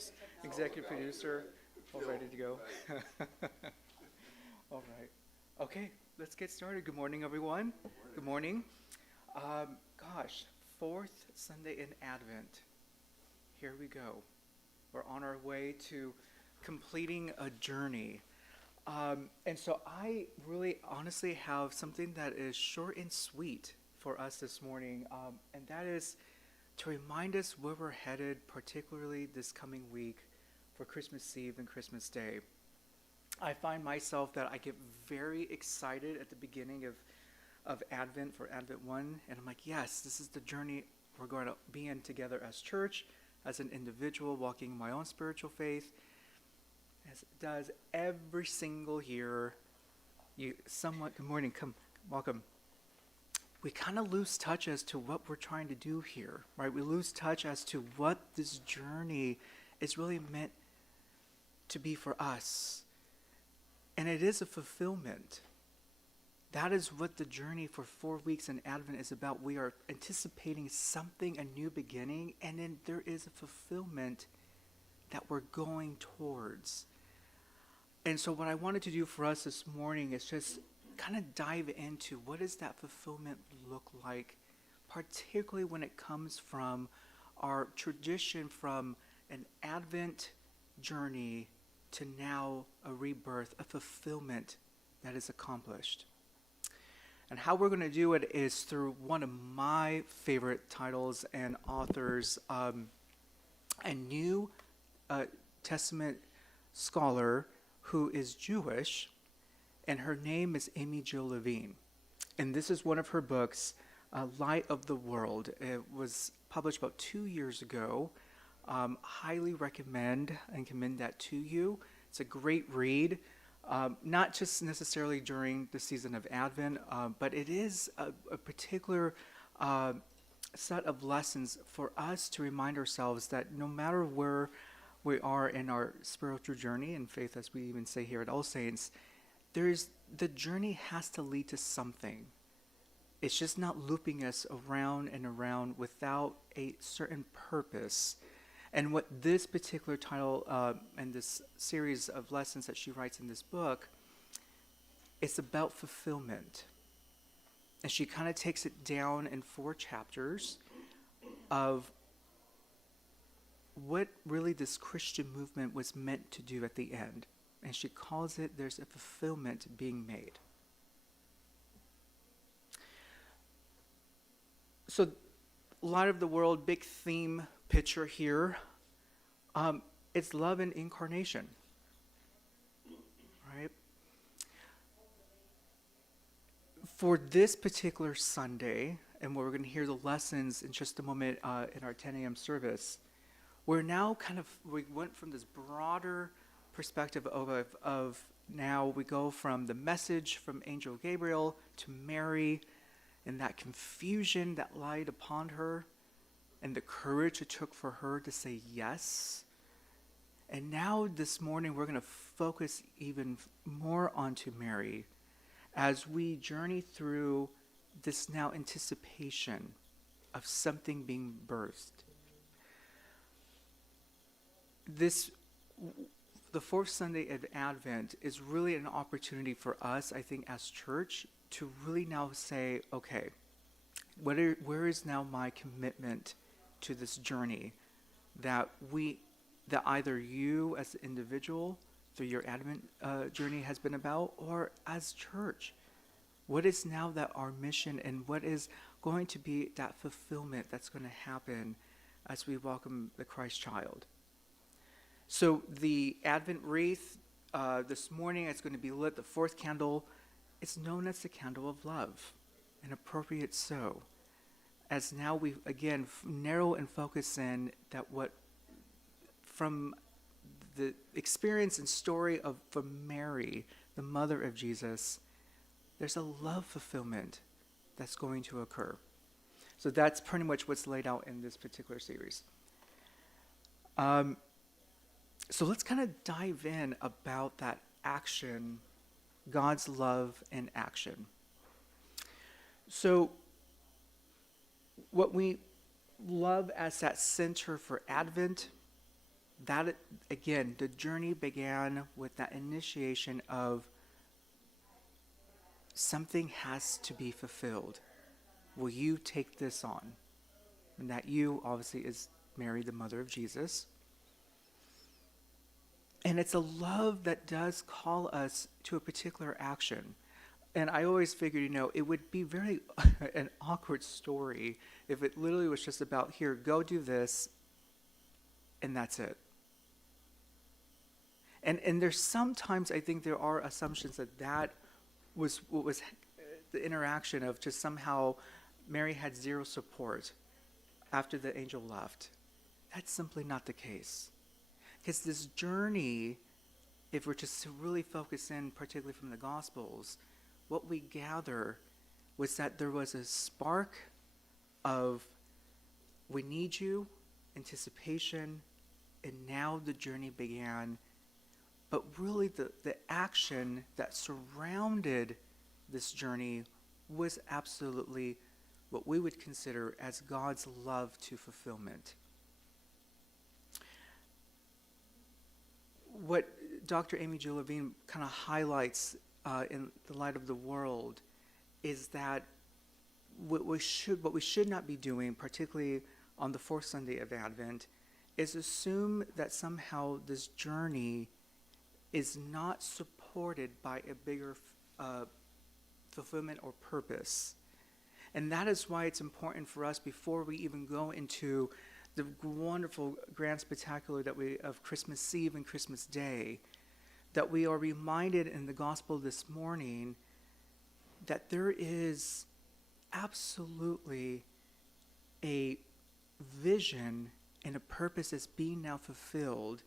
just executive producer, all ready to go. All right. Okay, let's get started. Good morning, everyone. Good morning. Gosh, fourth Sunday in Advent. Here we go. We're on our way to completing a journey. And so I really honestly have something that is short and sweet for us this morning, and that is to remind us where we're headed, particularly this coming week for Christmas Eve and Christmas Day. I find myself that I get very excited at the beginning of Advent for Advent 1, and I'm like, yes, this is the journey we're going to be in together as church, as an individual walking my own spiritual faith, as it does every single year. Good morning, welcome. We kind of lose touch as to what we're trying to do here, right? We lose touch as to what this journey is really meant to be for us. And it is a fulfillment. That is what the journey for 4 weeks in Advent is about. We are anticipating something, a new beginning, and then there is a fulfillment that we're going towards. And so what I wanted to do for us this morning is just kind of dive into what does that fulfillment look like, particularly when it comes from our tradition from an Advent journey to now a rebirth, a fulfillment that is accomplished. And how we're going to do it is through one of my favorite titles and authors, a New Testament scholar who is Jewish, and her name is Amy Jill Levine. And this is one of her books, Light of the World. It was published about 2 years ago. Highly recommend and commend that to you. It's a great read, not just necessarily during the season of Advent, but it is a particular set of lessons for us to remind ourselves that no matter where we are in our spiritual journey and faith, as we even say here at All Saints, the journey has to lead to something. It's just not looping us around and around without a certain purpose. And what this particular title and this series of lessons that she writes in this book, it's about fulfillment. And she kind of takes it down in 4 chapters of what really this Christian movement was meant to do at the end. And she calls it, there's a fulfillment being made. So, Light of the World, big theme picture here. It's love and incarnation, right? For this particular Sunday, and we're going to hear the lessons in just a moment in our 10 a.m. service, we went from this broader perspective of now we go from the message from Angel Gabriel to Mary and that confusion that lied upon her and the courage it took for her to say yes. And now this morning we're going to focus even more onto Mary as we journey through this now anticipation of something being birthed. The fourth Sunday of Advent is really an opportunity for us, I think, as church, to really now say, okay, where is now my commitment to this journey that either you as an individual through your Advent journey has been about, or as church? What is now that our mission, and what is going to be that fulfillment that's going to happen as we welcome the Christ child? So the Advent wreath this morning, it's going to be lit, the 4th candle. It's known as the candle of love, and appropriate so. As now we, again, narrow and focus in that what, from the experience and story from Mary, the mother of Jesus, there's a love fulfillment that's going to occur. So that's pretty much what's laid out in this particular series. So let's kind of dive in about that action, God's love in action. So what we love as that center for Advent, that, again, the journey began with that initiation of something has to be fulfilled. Will you take this on? And that you, obviously, is Mary, the mother of Jesus. And it's a love that does call us to a particular action. And I always figured, it would be very an awkward story if it literally was just about, here, go do this, and that's it. And there's sometimes, I think there are assumptions that was what was the interaction of just somehow Mary had zero support after the angel left. That's simply not the case. Because this journey, if we're just to really focus in, particularly from the Gospels, what we gather was that there was a spark of, we need you, anticipation, and now the journey began. But really the action that surrounded this journey was absolutely what we would consider as God's love to fulfillment. What Dr. Amy Jill Levine kind of highlights in the light of the world is that what we should not be doing, particularly on the fourth Sunday of Advent, is assume that somehow this journey is not supported by a bigger fulfillment or purpose. And that is why it's important for us, before we even go into the wonderful grand spectacular of Christmas Eve and Christmas Day, that we are reminded in the gospel this morning that there is absolutely a vision and a purpose that's being now fulfilled.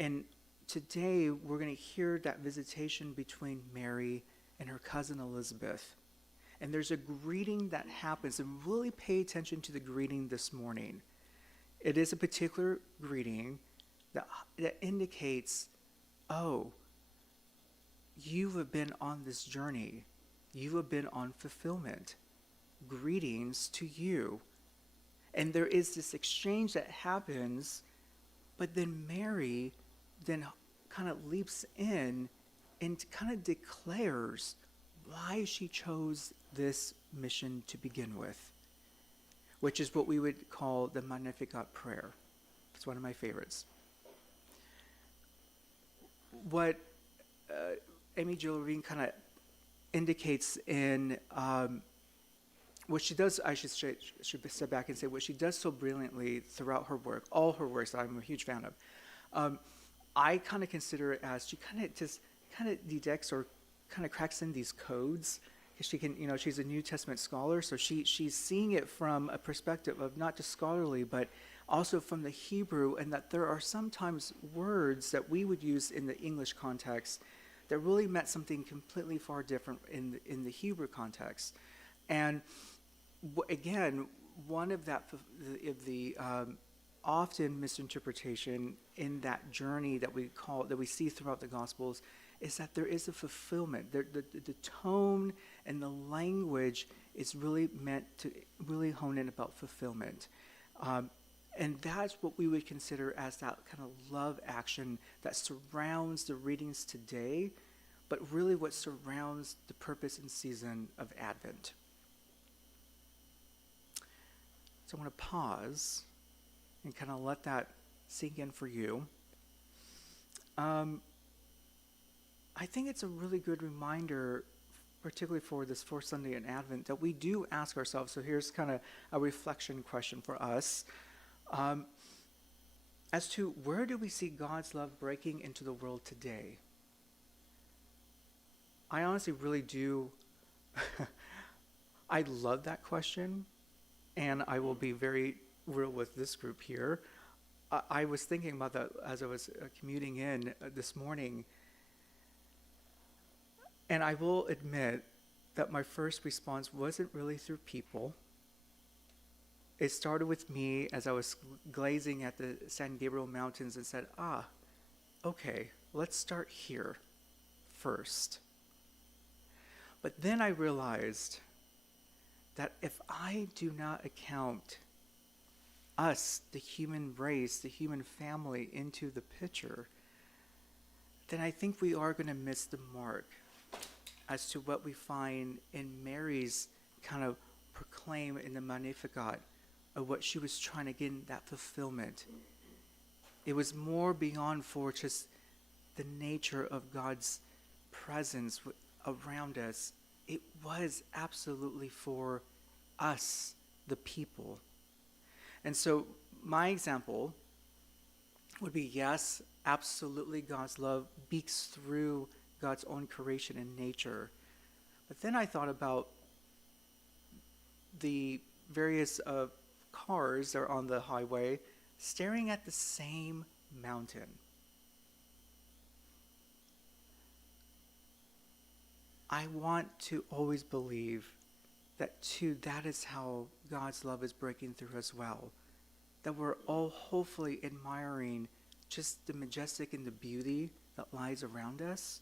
And today we're going to hear that visitation between Mary and her cousin Elizabeth. And there's a greeting that happens, and really pay attention to the greeting this morning. It is a particular greeting that indicates, oh, you have been on this journey. You have been on fulfillment. Greetings to you. And there is this exchange that happens, but then Mary then kind of leaps in and kind of declares why she chose this mission to begin with, which is what we would call the Magnificat prayer. It's one of my favorites. What Amy Jill Levine kind of indicates in what she does, I should step back and say what she does so brilliantly throughout her work, all her works that I'm a huge fan of. I kind of consider it as she kind of detects or kind of cracks in these codes. She can, she's a New Testament scholar, so she's seeing it from a perspective of not just scholarly, but also from the Hebrew, and that there are sometimes words that we would use in the English context that really meant something completely far different in the Hebrew context. And again, one of the often misinterpretation in that journey that we see throughout the Gospels is that there is a fulfillment. The tone and the language is really meant to really hone in about fulfillment. And that's what we would consider as that kind of love action that surrounds the readings today, but really what surrounds the purpose and season of Advent. So I want to pause and kind of let that sink in for you. I think it's a really good reminder, particularly for this fourth Sunday in Advent, that we do ask ourselves, so here's kind of a reflection question for us, as to where do we see God's love breaking into the world today? I honestly really do, I love that question, and I will be very real with this group here. I was thinking about that as I was commuting in this morning. And I will admit that my first response wasn't really through people. It started with me as I was gazing at the San Gabriel Mountains and said, okay, let's start here first. But then I realized that if I do not account us, the human race, the human family, into the picture, then I think we are going to miss the mark as to what we find in Mary's kind of proclaim in the Magnificat of what she was trying to get in that fulfillment. It was more beyond for just the nature of God's presence around us. It was absolutely for us, the people. And so my example would be, yes, absolutely God's love beaks through God's own creation and nature. But then I thought about the various cars that are on the highway staring at the same mountain. I want to always believe that too, that is how God's love is breaking through as well. That we're all hopefully admiring just the majestic and the beauty that lies around us.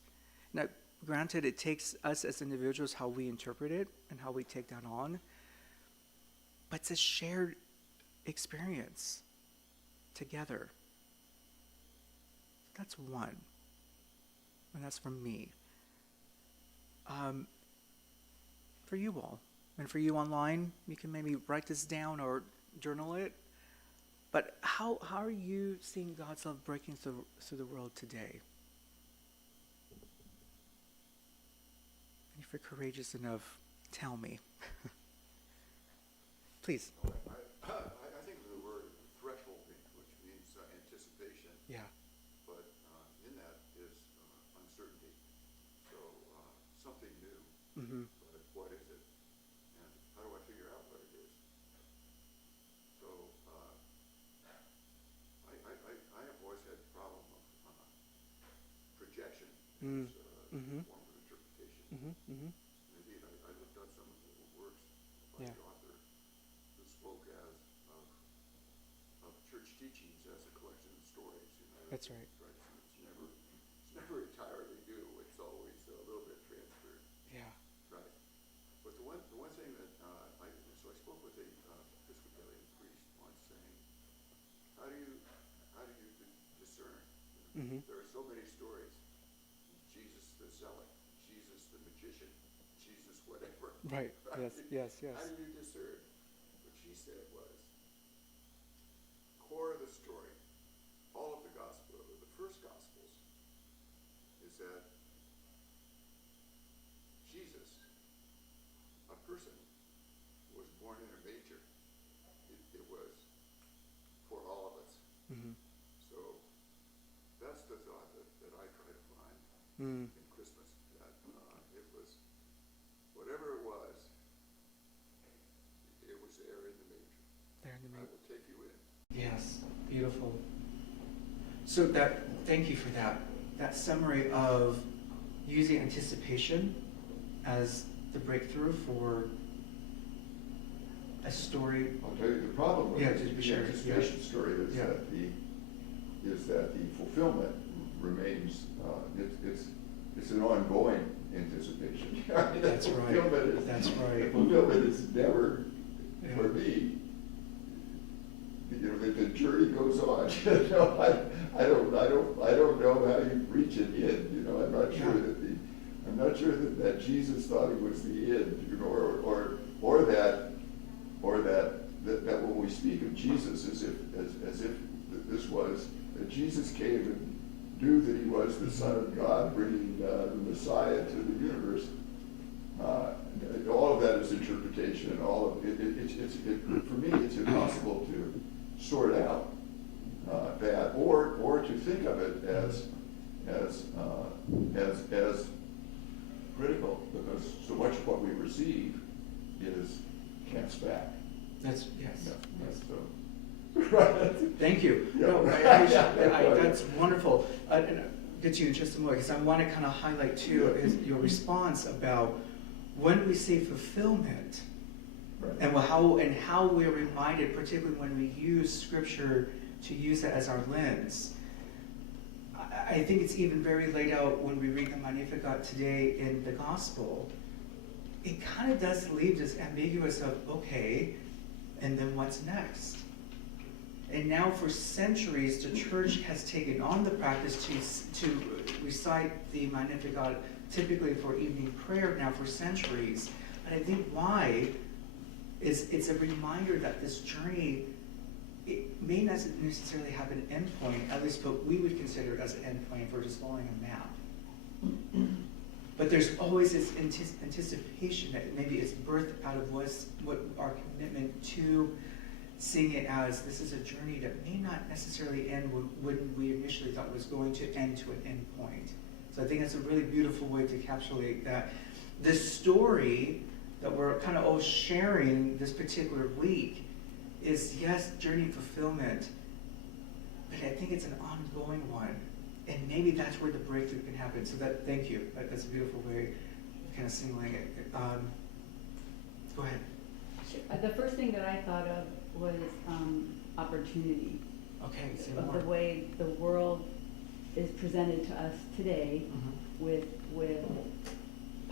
Now, granted, it takes us as individuals how we interpret it and how we take that on. But it's a shared experience together. That's one. And that's from me. For you all, and for you online, you can maybe write this down or journal it. But how are you seeing God's love breaking through the world today? And if you're courageous enough, tell me. Please. I think of the word thresholding, which means anticipation. Yeah. But in that is uncertainty. So something new. Mm-hmm. But what is it? And how do I figure out what it is? So I have always had a problem of projection as a form of interpretation. Indeed, I looked up some of the works by the author who spoke as of church teachings as a collection of stories. You know, That's right. It's never entirely new. It's always a little bit transferred. Yeah. Right. But the one thing that I spoke with a Episcopalian priest once saying, how do you discern? There are so many stories. Jesus the zealot, Jesus the magician, Jesus whatever. Right. Yes. How do you discern? What she said was, core of the story, all of the gospel, the first gospels, is that Jesus, a person, was born in a manger. It was for all of us. So that's the thought that I try to find in Christmas. That it was, whatever it was there in the manger. There in the manger. I will take you in. Yes, beautiful. So thank you for that summary of using anticipation as the breakthrough for a story. I'll tell you the problem with the anticipation story is that the fulfillment remains. It's an ongoing anticipation. That's right. That's right. Fulfillment is never for me. You know, the journey goes on. You know, I don't know how you reach an end. You know, I'm not sure that Jesus thought he was the end. You know, or that when we speak of Jesus as if this was that Jesus came and knew that he was the Son of God, bringing the Messiah to the universe. All of that is interpretation. All of it, for me, it's impossible to sort out that, or to think of it as critical, because so much of what we receive is cast back. That's yes. Right. Thank you. Yeah. No, that's wonderful. And I'll get you in just a moment, because I want to kind of highlight too is your response about when we say fulfillment, Right. and how we're reminded, particularly when we use Scripture, to use it as our lens. I think it's even very laid out when we read the Magnificat today in the Gospel. It kind of does leave this ambiguous of, okay, and then what's next? And now for centuries, the church has taken on the practice to recite the Magnificat, typically for evening prayer now for centuries. But I think why is it's a reminder that this journey, it may not necessarily have an endpoint, at least what we would consider as an endpoint if we're just following a map. But there's always this anticipation that maybe it's birthed out of what our commitment to seeing it as this is a journey that may not necessarily end when we initially thought was going to end to an end point. So I think that's a really beautiful way to encapsulate that. This story that we're kind of all sharing this particular week is, yes, journey fulfillment, but I think it's an ongoing one. And maybe that's where the breakthrough can happen. So thank you. That's a beautiful way of kind of singling it. Go ahead. Sure. The first thing that I thought of was opportunity. Okay, say Of more. the way the world is presented to us today with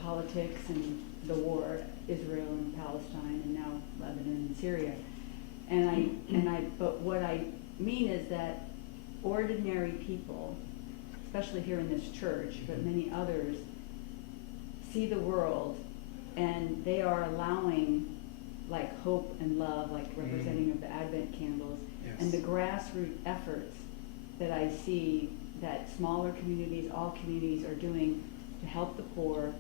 politics and the war, Israel and Palestine, and now Lebanon and Syria. But what I mean is that ordinary people, especially here in this church, but many others, see the world and they are allowing like hope and love, like representing of the Advent candles, Yes. and the grassroots efforts that I see that smaller communities, all communities are doing to help the poor,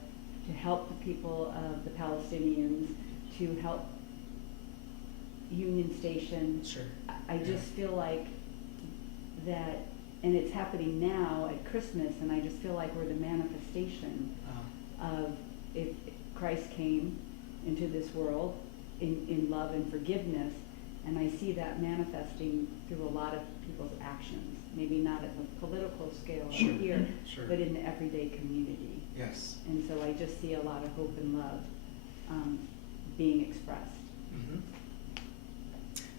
to help the people of the Palestinians, to help Union Station. Sure. I just feel like that, and it's happening now at Christmas, and I just feel like we're the manifestation of if Christ came into this world in love and forgiveness, and I see that manifesting through a lot of people's actions, maybe not at the political scale Sure. here, Sure. but in the everyday community. Yes. And so I just see a lot of hope and love being expressed.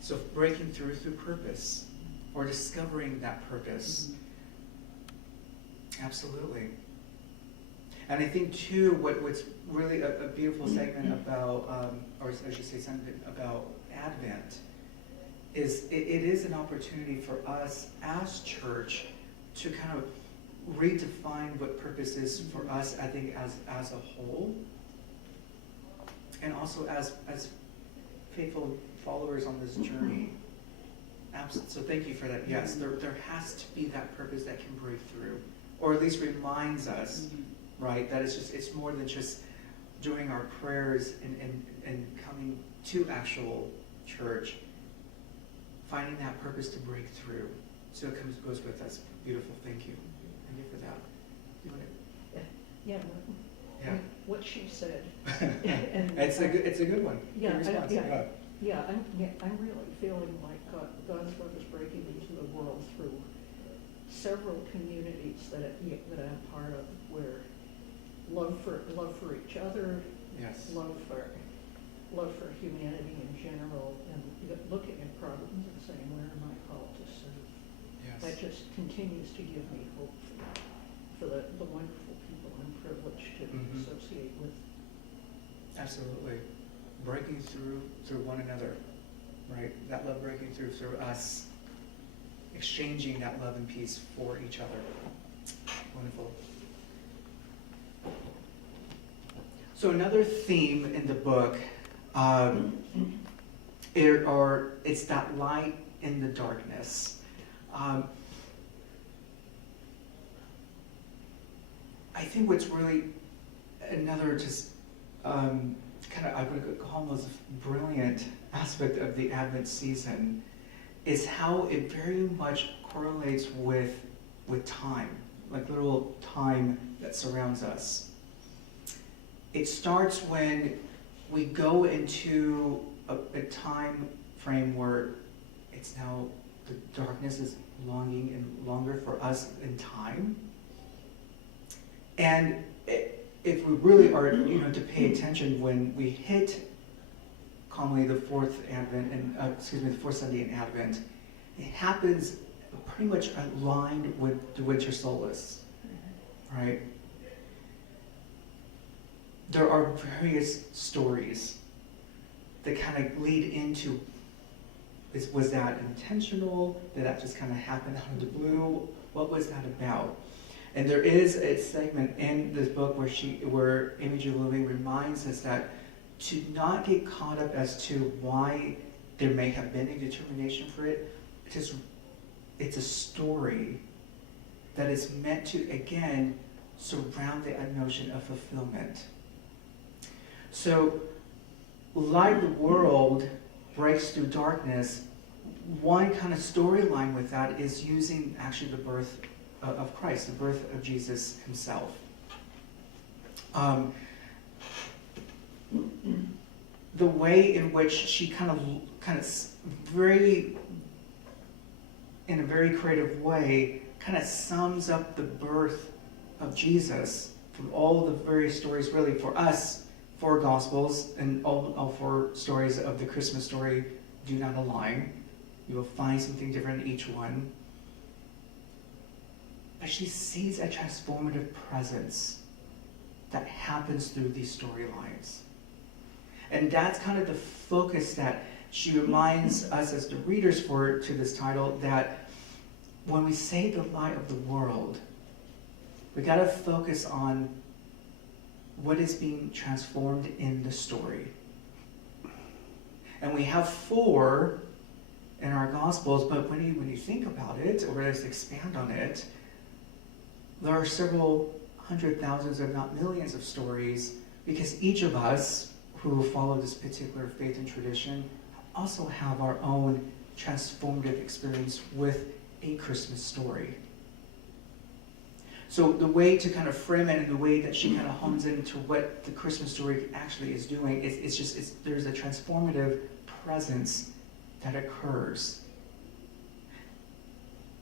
So breaking through purpose, or discovering that purpose. Absolutely. And I think too, what's really a beautiful segment about, or I should say something about Advent, is it is an opportunity for us as church to kind of redefine what purpose is for us, I think, as a whole, and also as faithful followers on this journey. So thank you for that. Yes, there has to be that purpose that can break through, or at least reminds us, right, that it's more than just doing our prayers and coming to actual church, finding that purpose to break through. So it goes with us. Beautiful. Thank you. Thank you for that. You want to? Yeah. Yeah. What she said. It's a good one. Yeah, Good response. I'm really feeling like God's love is breaking into the world through several communities that I'm part of, where love for each other, Yes. love for humanity in general, and looking at problems and saying, where am I called to serve? Yes. That just continues to give me hope for the wonderful people I'm privileged to associate with. Absolutely. Breaking through one another, right? That love breaking through us, exchanging that love and peace for each other. Wonderful. So another theme in the book, it's that light in the darkness. I think what's really another just kind of, I would call almost brilliant aspect of the Advent season is how it very much correlates with time, like literal time that surrounds us. It starts when we go into a time frame where it's now the darkness is longing and longer for us in time. And if we really are, to pay attention when we hit commonly the fourth Advent and the fourth Sunday in Advent, it happens pretty much aligned with the winter solace, right? There are various stories that kind of lead into Was that intentional? Did that just kind of happen out of the blue? What was that about? And there is a segment in this book where Amy J. Levine reminds us that to not get caught up as to why there may have been a determination for it, it's a story that is meant to, again, surround the notion of fulfillment. So, light of the world breaks through darkness. One kind of storyline with that is using actually the birth of Christ, the birth of Jesus himself. The way in which she kind of in a very creative way, kind of sums up the birth of Jesus from all the various stories, really, for us, 4 Gospels, and all 4 stories of the Christmas story do not align. You will find something different in each one. But she sees a transformative presence that happens through these storylines. And that's kind of the focus that she reminds us as the readers to this title, that when we say the light of the world, we got to focus on what is being transformed in the story. And we have 4 in our Gospels, but when you think about it, or let's expand on it, there are several hundred thousands, if not millions, of stories, because each of us who follow this particular faith and tradition also have our own transformative experience with a Christmas story. So the way to kind of frame it, and the way that she kind of hones into what the Christmas story actually is doing, there's a transformative presence that occurs.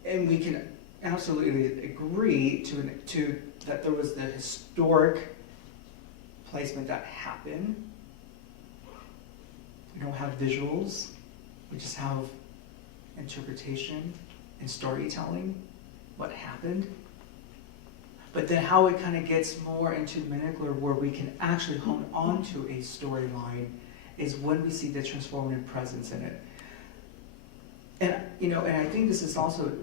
And we can absolutely agree to that there was the historic placement that happened. We don't have visuals, we just have interpretation and storytelling, what happened. But then how it kind of gets more into molecular, where we can actually hone onto a storyline, is when we see the transformative presence in it. And and I think this is also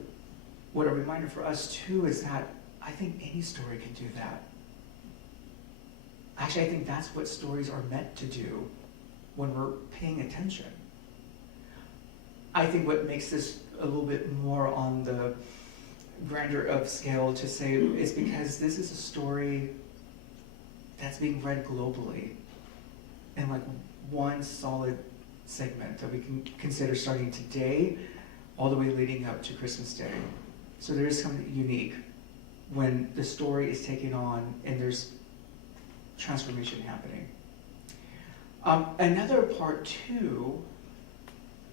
what a reminder for us too, is that I think any story can do that. Actually, I think that's what stories are meant to do when we're paying attention. I think what makes this a little bit more on the grander of scale to say is because this is a story that's being read globally in like one solid segment that we can consider starting today all the way leading up to Christmas Day. So there is something unique when the story is taken on and there's transformation happening. Another part too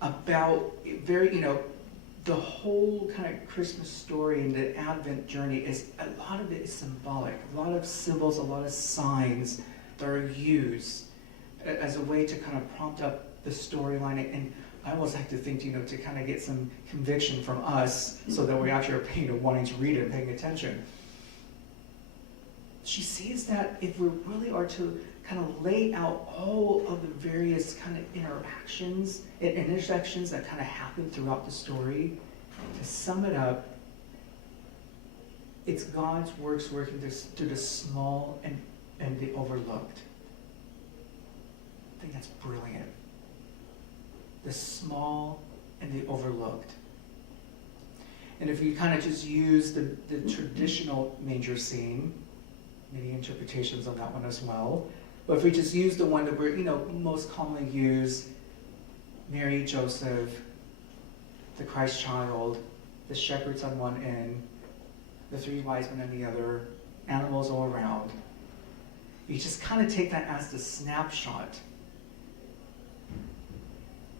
about the whole kind of Christmas story and the Advent journey is a lot of it is symbolic. A lot of symbols, a lot of signs that are used as a way to kind of prompt up the storyline. And I always like to think, to kind of get some conviction from us so that we actually are wanting to read it and paying attention. She sees that if we really are to kind of lay out all of the various kind of interactions and intersections that kind of happen throughout the story, to sum it up, it's God's works working through the small and the overlooked. I think that's brilliant. The small and the overlooked. And if you kind of just use the traditional manger scene, many interpretations on that one as well, but if we just use the one that we're most commonly use, Mary, Joseph, the Christ child, the shepherds on one end, the 3 wise men on the other, animals all around. You just kind of take that as the snapshot.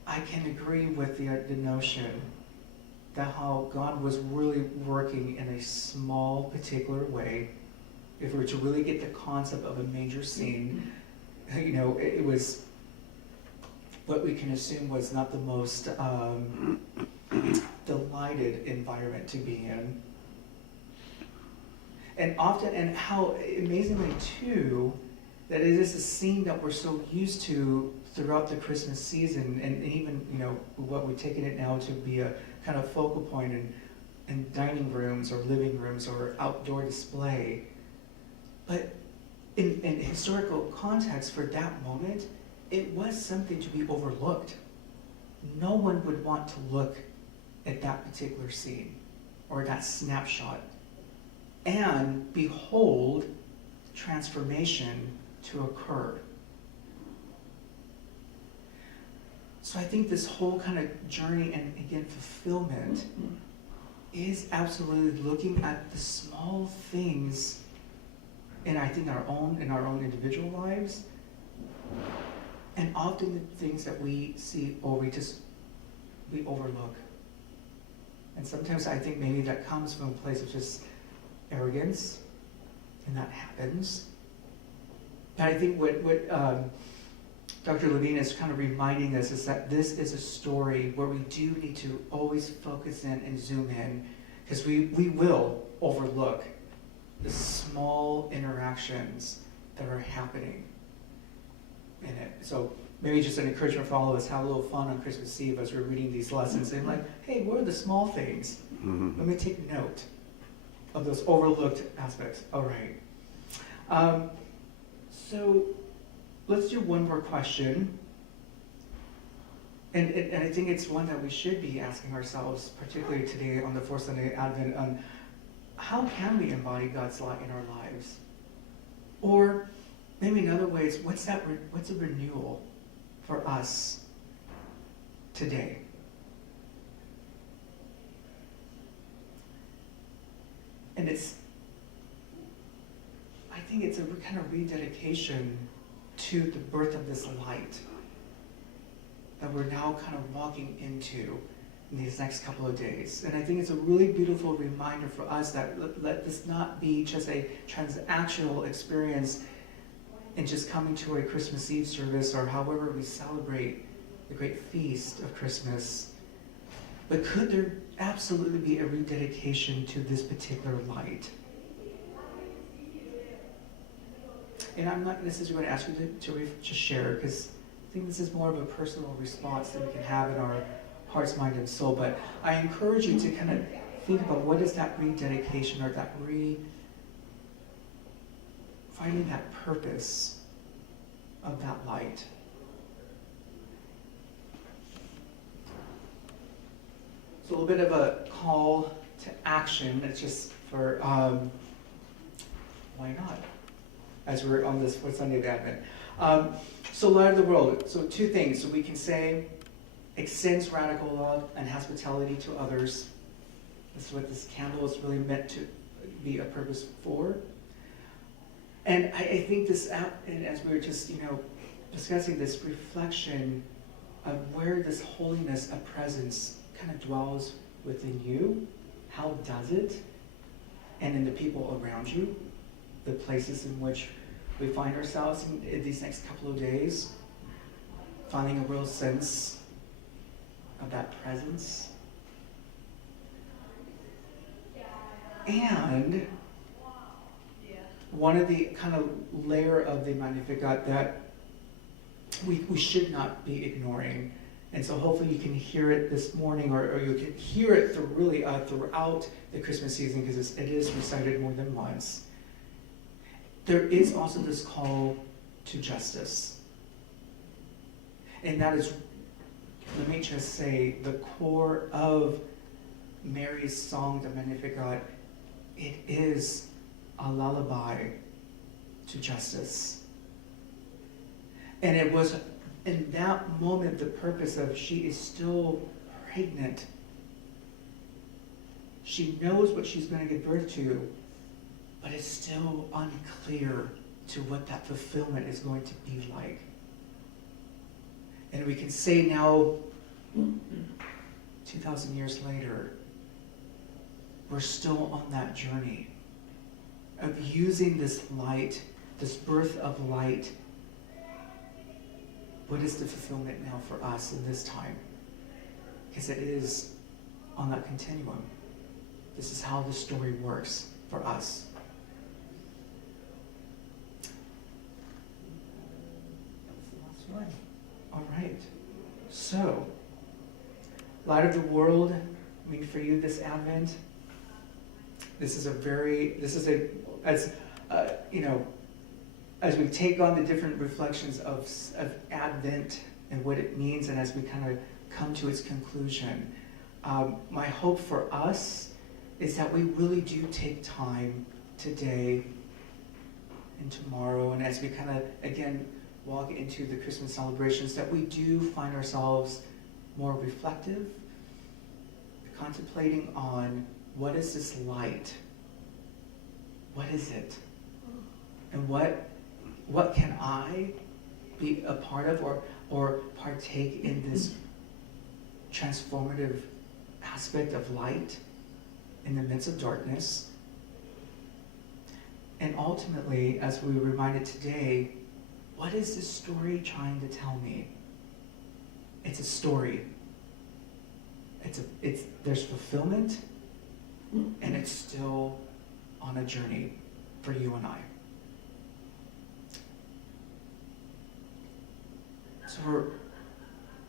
I can agree with the notion that how God was really working in a small, particular way. If we were to really get the concept of a manger scene, it was what we can assume was not the most delighted environment to be in. And often, and how amazingly too, that it is a scene that we're so used to throughout the Christmas season, and even, what we've taken it now to be a kind of focal point in dining rooms or living rooms or outdoor display. But in historical context, for that moment, it was something to be overlooked. No one would want to look at that particular scene or that snapshot and behold transformation to occur. So I think this whole kind of journey and, again, fulfillment is absolutely looking at the small things in our own individual lives, and often the things that we see or we overlook. And sometimes I think maybe that comes from a place of just arrogance, and that happens. But I think what Dr. Levine is kind of reminding us is that this is a story where we do need to always focus in and zoom in, because we will overlook the small interactions that are happening in it. So maybe just an encouragement for all of us, have a little fun on Christmas Eve as we're reading these lessons, and like, hey, what are the small things? Let me take note of those overlooked aspects. All right. So let's do one more question. And I think it's one that we should be asking ourselves, particularly today on the fourth Sunday of Advent, how can we embody God's light in our lives? Or maybe in other ways, what's a renewal for us today? And I think it's a kind of rededication to the birth of this light that we're now kind of walking into in these next couple of days. And I think it's a really beautiful reminder for us that let this not be just a transactional experience in just coming to a Christmas Eve service or however we celebrate the great feast of Christmas. But could there absolutely be a rededication to this particular light? And I'm not necessarily going to ask you to share, because I think this is more of a personal response that we can have in our heart's, mind, and soul. But I encourage you to kind of think about what is that rededication or that finding that purpose of that light. So a little bit of a call to action. It's just for, why not? As we're on this fourth Sunday of Advent. So light of the world. So two things. So we can say, extends radical love and hospitality to others. That's what this candle is really meant to be a purpose for. And I think this, and as we were just, discussing this reflection of where this holiness of presence kind of dwells within you, how does it? And in the people around you, the places in which we find ourselves in these next couple of days, finding a real sense of that presence. And one of the kind of layer of the Magnificat that we should not be ignoring, and so hopefully you can hear it this morning, or you can hear it throughout the Christmas season, because it is recited more than once. There is also this call to justice. And that is, let me just say, the core of Mary's song, the Magnificat. It is a lullaby to justice. And it was in that moment the purpose of, she is still pregnant. She knows what she's going to give birth to, but it's still unclear to what that fulfillment is going to be like. And we can say now, 2,000 years later, we're still on that journey of using this light, this birth of light. What is the fulfillment now for us in this time? Because it is on that continuum. This is how the story works for us. one. All right. So, light of the world, I mean, for you this Advent, as we take on the different reflections of Advent and what it means, and as we kind of come to its conclusion, my hope for us is that we really do take time today and tomorrow, and as we kind of, again, walk into the Christmas celebrations, that we do find ourselves more reflective, contemplating on what is this light? What is it? And what can I be a part of or partake in this transformative aspect of light in the midst of darkness? And ultimately, as we were reminded today, what is this story trying to tell me? It's a story. There's fulfillment, and it's still on a journey for you and I. So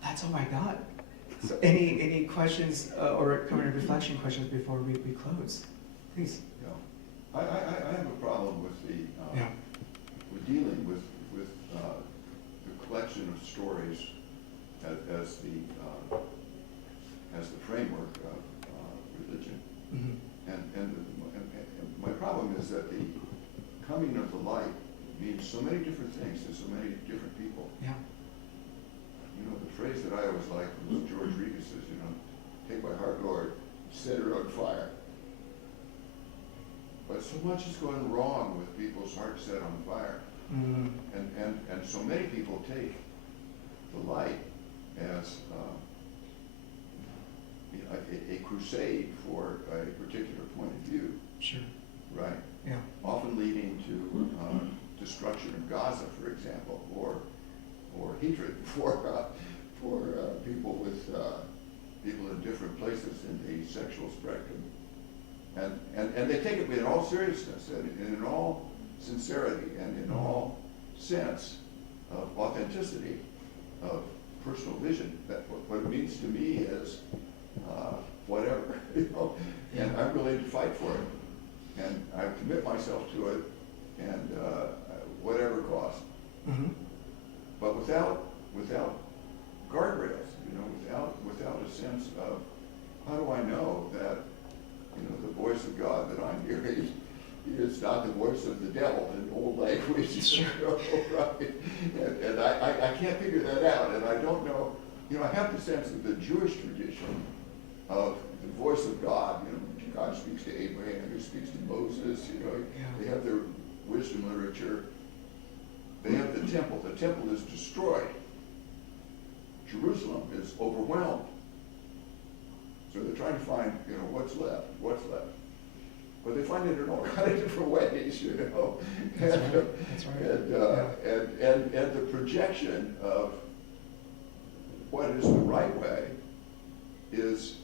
that's all I got. So any questions or current reflection questions before we close? Please. Yeah. I have a problem with with dealing with the collection of stories as the framework of religion. Mm-hmm. And my problem is that the coming of the light means so many different things to so many different people. Yeah. You know, the phrase that I always liked was George Regis's, take my heart, Lord, set it on fire. But so much is going wrong with people's hearts set on fire. Mm-hmm. And so many people take the light as a crusade for a particular point of view. Sure. Right? Yeah. Often leading to destruction of Gaza, for example, or hatred for people with people in different places in the sexual spectrum. And they take it in all seriousness and in all sincerity and in all sense of authenticity, of personal vision. That what it means to me is whatever, and I'm willing to fight for it, and I commit myself to it, and whatever cost. Mm-hmm. But without guardrails, without a sense of how do I know that the voice of God that I'm hearing is not the voice of the devil in old language, right? And I can't figure that out, and I don't know. I have the sense of the Jewish tradition of the voice of God. God speaks to Abraham, He speaks to Moses. They have their wisdom literature. They have the temple. The temple is destroyed. Jerusalem is overwhelmed. So they're trying to find, what's left. But they find it in all kind of different ways, That's right. And the projection of what is the right way is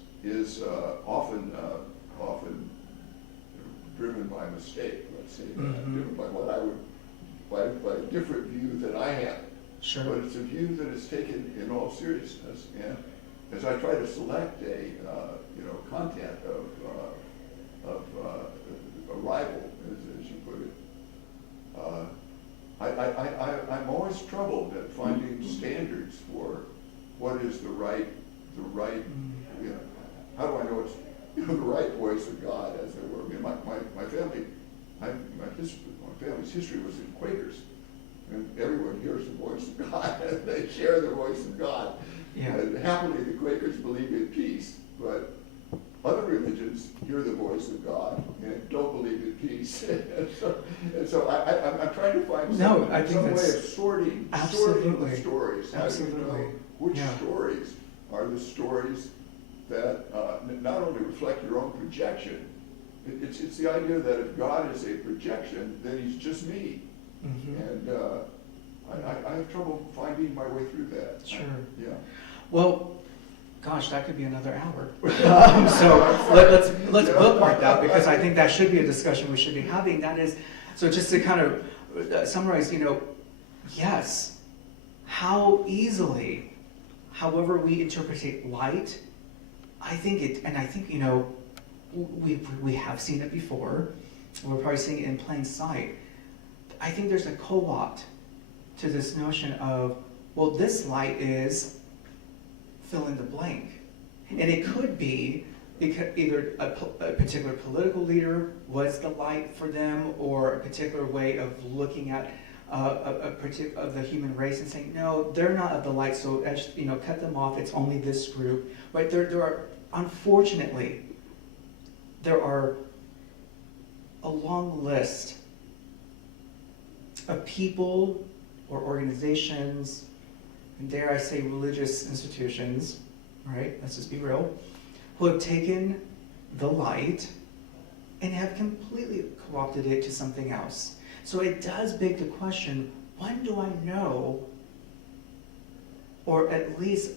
often driven by mistake. Let's say, driven by what I would by a different view that I have. Sure. But it's a view that is taken in all seriousness, and as I try to select a content of arrival, as you put it, I'm always troubled at finding standards for what is the right. How do I know it's the right voice of God, as it were? My family's history was in Quakers. And everyone hears the voice of God, and they share the voice of God. Yeah. And happily, the Quakers believe in peace, but other religions hear the voice of God and don't believe in peace. and so I'm trying to find some way of sorting the stories. How do you know which stories are the stories that not only reflect your own projection? It's the idea that if God is a projection, then He's just me. Mm-hmm. And I have trouble finding my way through that. Sure. Yeah. Well, gosh, that could be another hour. So let's bookmark that, because I think that should be a discussion we should be having. That is, so just to kind of summarize, yes, how easily, however we interpret light, I think, we have seen it before. We're probably seeing it in plain sight. I think there's a co-opt to this notion of, well, this light is fill in the blank. And it could be either a particular political leader was the light for them, or a particular way of looking at of the human race and saying, no, they're not of the light, so cut them off. It's only this group. Right? There are, unfortunately, there are a long list of people or organizations, and dare I say religious institutions, right? Let's just be real, who have taken the light and have completely co-opted it to something else. So it does beg the question, when do I know, or at least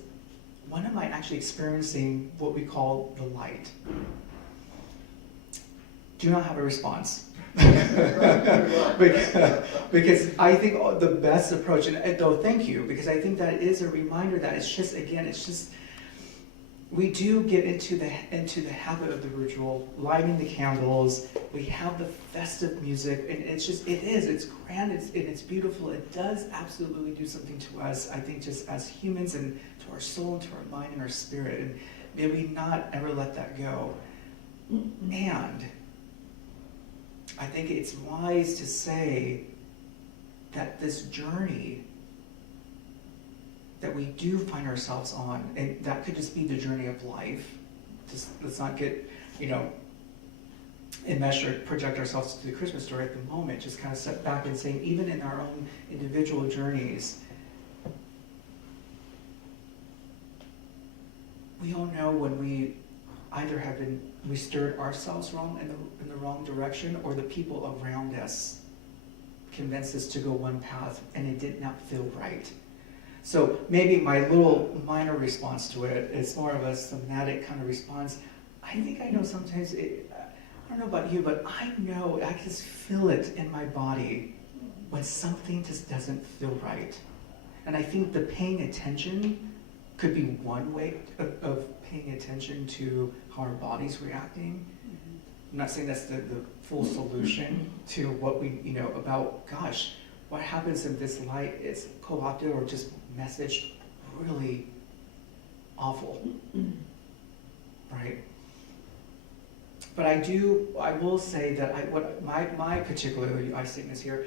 when am I actually experiencing what we call the light? Do not have a response. because I think the best approach, and though thank you, because I think that is a reminder that it's just, we do get into the habit of the ritual, lighting the candles, we have the festive music, and it's grand, it's beautiful, it does absolutely do something to us, I think, just as humans, and to our soul, and to our mind, and our spirit, and may we not ever let that go. And I think it's wise to say that this journey that we do find ourselves on, and that could just be the journey of life. Just let's not get, enmesh or project ourselves to the Christmas story at the moment. Just kind of step back and saying, even in our own individual journeys, we all know when we either we stirred ourselves wrong in the wrong direction, or the people around us convinced us to go one path and it did not feel right. So maybe my little minor response to it is more of a somatic kind of response. I think I know sometimes, I don't know about you, but I know I just feel it in my body when something just doesn't feel right. And I think the paying attention could be one way of paying attention to how our body's reacting. I'm not saying that's the full solution to what we, about, gosh, what happens if this light is co-opted or just messaged really awful, right? But I will say that my particularly I-sickness here,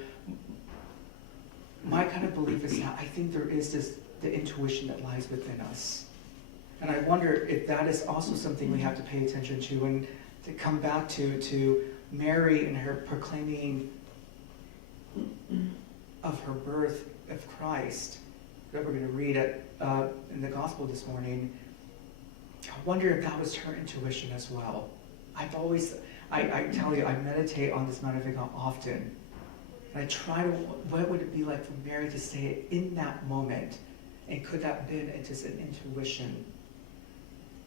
my kind of belief is that I think there is the intuition that lies within us. And I wonder if that is also something we have to pay attention to, and to come back to Mary and her proclaiming of her birth of Christ that we're going to read in the gospel this morning. I wonder if that was her intuition as well. I tell you, I meditate on this Magnificat often. And I try to, what would it be like for Mary to say it in that moment? And could that have been just an intuition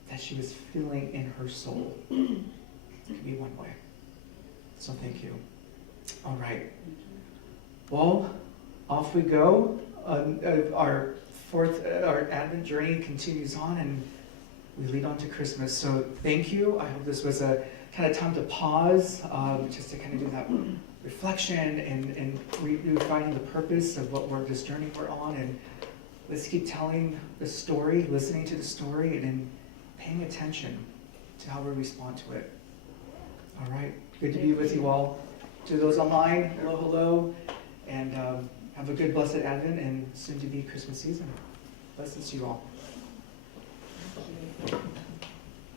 that she was feeling in her soul? It could be one way. So thank you. All right. Well, off we go. Our Advent journey continues on, and we lead on to Christmas. So thank you. I hope this was a kind of time to pause, just to kind of do that reflection and refining the purpose of this journey we're on. And let's keep telling the story, listening to the story, and then paying attention to how we respond to it. All right. Good to be with you all. To those online, hello. And have a good, blessed Advent and soon to be Christmas season. Blessings to you all.